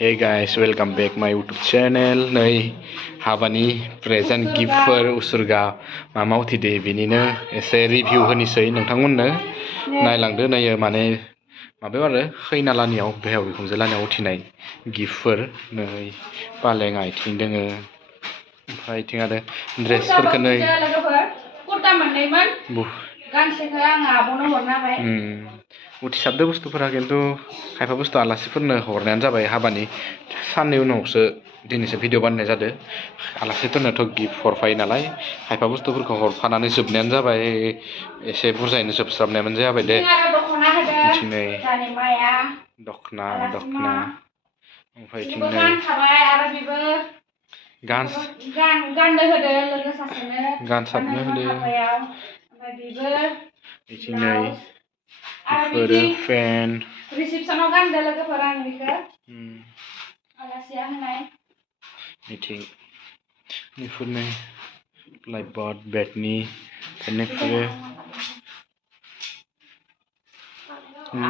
Hey guys, welcome back my YouTube channel. नै हाबानि present गिफ्टफोर उसुर्गा मा मावथिदे बेनिनो एसे रिभिउ होनिसै नोंथांमोननो नायलांदो नायो माने माबायाव आरो खैनालानियाव बेहाव बिखुनजो लानियाव उथिनाय गिफ्टफोर नै पालें आथिं दोङो ओमफ्राय इथिं आरो ड्रेसफोरखौ नै कुर्ता मोननैमोन गांसेखौ आं आब'नो हरना होबाय उथिसाबदो बुस्थुफोरा खिन्थु खायफा बुस्थु आलासिफोरनो हरनायानो जाबाय हाबानि साननै उनावसो दिनैसो भिडिअ बानायनाय जादों आलासिफोरनोथ' गिफ्ट हरफायो नालाय खायफा बुस्थुफोरखौ हरफानानै जोबनायानो जाबाय एसे बुरजायैनो जोबस्राबनायानो जाबाय दे दिनै दखना ओमफ्राय इथिं नै गाननो होदो लोगो सासेनो गानसाबनो होदो इथिं नै बेफोरो फेन रिसेपसनाव गानदो लोगोफोर आं बेखौ आलासिया होनाय इथिं बेफोरनो लाइटबर्ड बेडनि बेनिफ्राय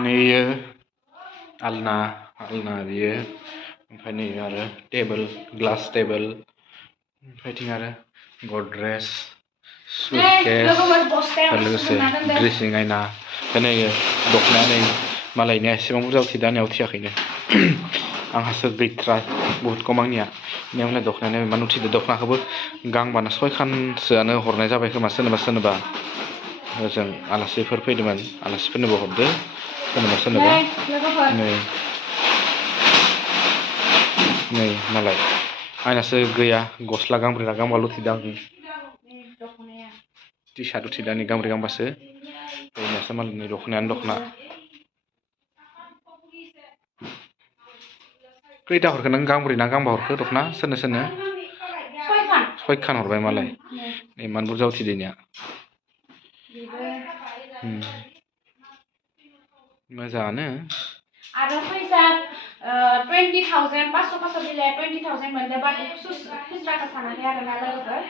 नैयो आलना बियो ओमफ्राय नै आरो टेबोल ग्लास टेबोल ओमफ्राय इथिं आरो गद्रेज सुटकेस लोगोसे ड्रेसिं आयना नै दखनाया नै मालायनिया एसेबां बुरजा उथिदो आंनिया उथियाखैनो आंहासो गैथ्रा बुहुत खम आंनिया बेनिफ्राय दखनायानो इमान उथिदो दखनाखौबो गांबाना 6 खानसोआनो हरनाय जाबाय खोमा सोरनोबा ओजों आलासिफोर फैदोंमोन आलासिफोरनोबो हरदो सोरनोबा नै मालाय आंनासो गैया गस्ला गांब्रै ना गांबाल' उथिदों आं टि सार्ट उथिदों आंनि गांब्रै गांबासो बेनियासो मालायनि दखनायानो दखना खैथा हरखो नों गांब्रै ना गांबा हरखो दखना सोरनो 6 खान हरबाय मालाय इमान बुरजा उथिदो इनिया मोजाङानो आरो फैसा 20,000 500 बिलाय 20,000 मोनदो बाखि खुस्राखौ सानाखै आरो ना लोगोफोर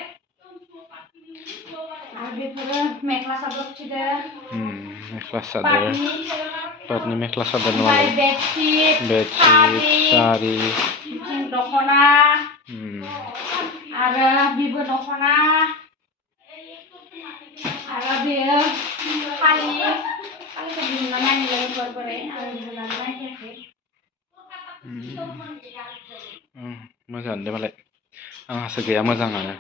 आरो बेफोरो मेख्ला सादर उथिदो मेख्ला सादर पाटनि मेख्ला सादर नङा बेडशीट सारि दखना आरो बिबो दखना आरो बेयो फालिखौ दिहुनना नायनो लोगोफोर बोरै आं दिहुननानै नायफेराखै मोजाङानो दे मालाय आंहासो गैया मोजाङानो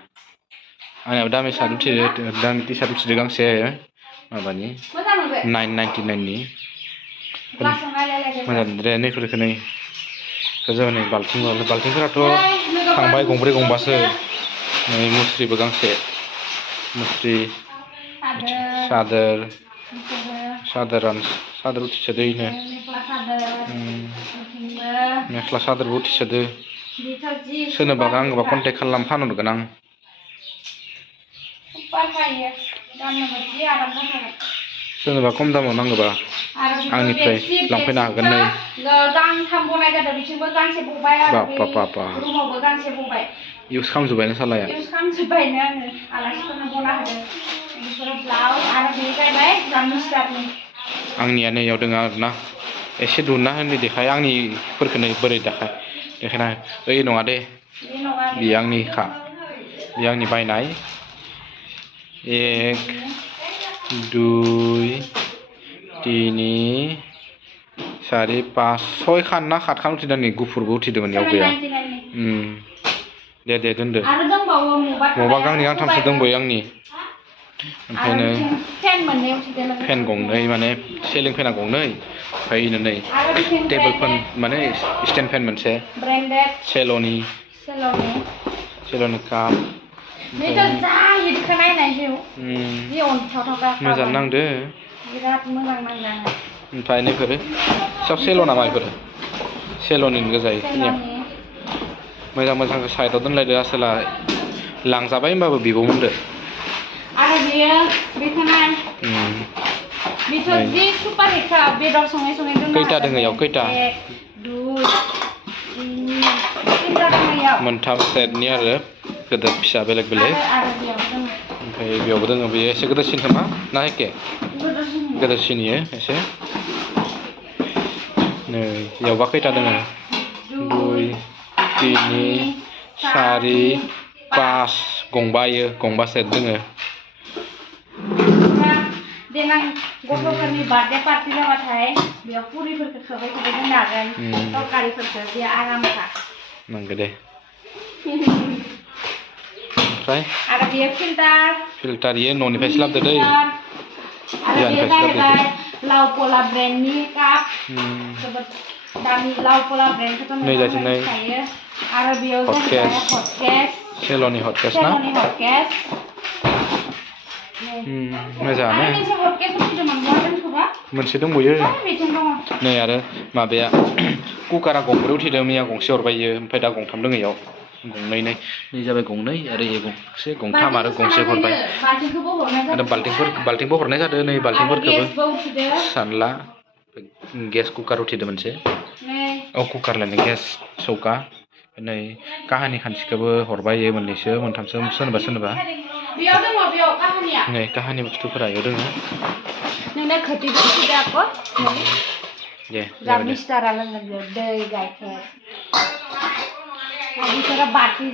आंनियाबो दामि सार्ट उथिदो दामि टि सार्ट उथिदो गांसे माबानि 999 नि मोजां दे नैफोरखौ नै जोङो नै बाल्थिंफोराथ' थांबाय गंब्रै गंबासो नै मुस्रिबो गांसे मुस्रि सादर उथिसोदो इनो मेख्ला सादरबो उथिसोदो सोरनोबा आंनोबा कन्टेक्ट खालामना फानहरगोन आं सोरनोबा खम दामाव नांगौबा आंनिफ्राय लांफैनो हागोन नै गांथाम बनाय जादों बिथिंबो गांसे बबाय आरो रुमावबो गांसे बबाय इउज खालामजोब्बायनो सालाया इउज खालामजोब्बायनो आङो आलासिफोरनो बना होदों बेफोरो ब्लाउज आरो बे जाहैबाय जामुं स्टारनि आंनिया नैयाव दङ आरोना एसे दुना होनो देखाय आंनिफोरखौ नै बोरै देखायना ओइ नङा दे बेयो आंनिखा बेयो आंनि बायनाय 1 2 3 4 5 6 खान ना 7 खान उथिदों नै गुफुरबो उथिदोंमोन इयाव गैया दे दोनदो मबा गांनै गांथामसो दंबायो आंनि ओमफ्रायनो फेन गंनै माने सिलिं फेना गंनै ओमफ्राय इनो नै टेबोल फेन माने स्टेन्ड फेन मोनसे सेल'नि काप मोजां नांदो ओमफ्राय नैफोरो सब सेल' नामा बेफोरो सेल'नि गोजा इखिनिया मोजां साइडआव दोनलायदो आसोला लांजाबाय होमबाबो बिब'मोनदो आरो बेथ' जि सुपार हिटखा बेदर सङै दोननो खैथा दोङो इयाव खैथा 1 2 3 मोनथाम सेटनि आरो गिदिर फिसा बेलेग ओमफ्राय बेयावबो दोङो बेयो एसे गिदिरसिन खोमा ना एखे गिदिरसिन इयो एसे नै इयावबा खैथा दोङो दुइ तिनि सारि पास गंबा सेट दोङो देनां गथ'फोरनि बार्थडे पार्टि जाबाथाय बेयाव पुरिफोरखौ खोबै खोबै दोननो हागोन तरकारिफोरखौ बे आरामखा नंगौ दे ओमफ्राय आरो बेयो फिल्टार इयो न'निफ्रायसो लाबोदो दै आरो बे जाहैबाय लाव पला ब्रेन्डनि काप जोबोद दामि लाव पला ब्रेन्डखौथ' नोंथाङा मिथिखायो आरो बेयाव जाहैबाय हटकेस सेल'नि हटकेस ना मोजाङानो मोनसे दंबावो नै आरो माबाया कुकारा गंब्रै उठिदों मैया गंसे हरबाय इयो ओमफ्राय दा गंथाम दङ इयाव गंनै नै जाबाय गंनै आरो गंसे गंथाम आरो गंसे हरबाय आरो बाल्थिंबो हरनाय जादों नै बाल्थिंफोरखौबो सानला गेस कुकार उठिदों मोनसे कुकार लायनो गेस सौका नै काहानि खानसिखौबो हरबाय मोननैसो मोनथामसो सोरनोबा नै काहानि बुस्थुफोरा इयाव दोङो दे दै गाइखेर बाटि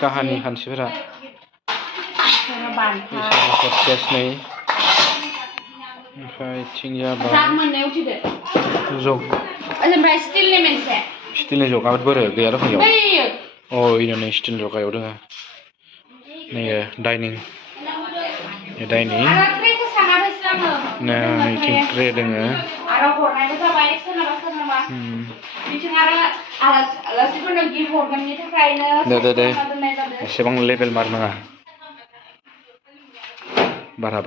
काहानि खानसिफोरा हटकेस नै ओमफ्राय थिं जाबाय जग स्टिलनि जगाबो बोरो गैया दं इयाव इनो नै स्टिल जगायाव दोङो नै डाइनिं नैथिं ट्रे दोङो दे एसेबां लेभेल मारनाङा बारा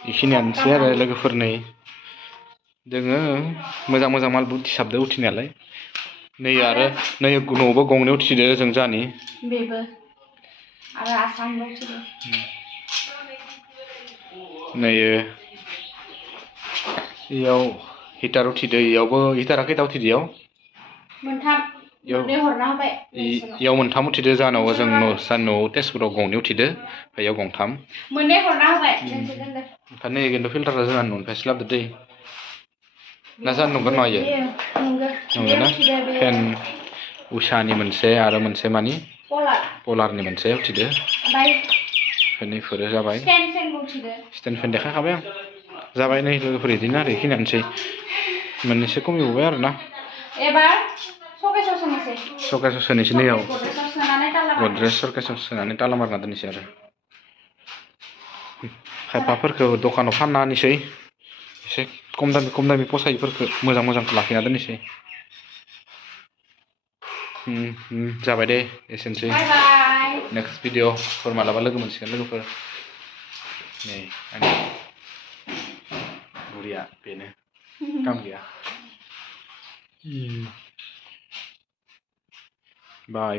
बेखिनियानोसै आरो लोगोफोरनि दोङो मोजां माल उथिसाबदो उथिनायालाय नै आरो नै न'आवबो गंनै उथिदो जों जानि नै इयाव हिटार उठिदो इयावबो हिटारा खैथा उठिदो इयाव मोनथाम उठिदो जानाव जों न'आव तेजपुराव गंनै उठिदो इयाव गंथाम ओमफ्राय नै खिन्थु फिल्टारा जोंहा न'निफ्रायसो लाबोदो दै ना जानो नंगौ नङा इयो नंगौना फेन उषानि मोनसे आरो मोनसे मानि पलारनि मोनसे उठिदो बेफोरो जाबाय स्टेन फेन देखायखाबाय आं जाबाय नै लोगोफोर बिदिनो आरो बेखिनियानोसै मोननैसो खमिबावबाय आरोना सकेसाव सोनोसै नैयाव गद्रेज सकेसाव सोनानै ताला मारना दोननोसै आरो खायफाफोरखौ दखानाव फानना होनोसै एसे खम दामि फसायिफोरखौ मोजांखौ लाखिना दोननोसै जाबाय दे एसेनोसै नेक्स्ट भिडिअफोर मालाबा लोगो मोनसिगोन लोगोफोर नै आंनि बुरिया बेनो काम गैया बाय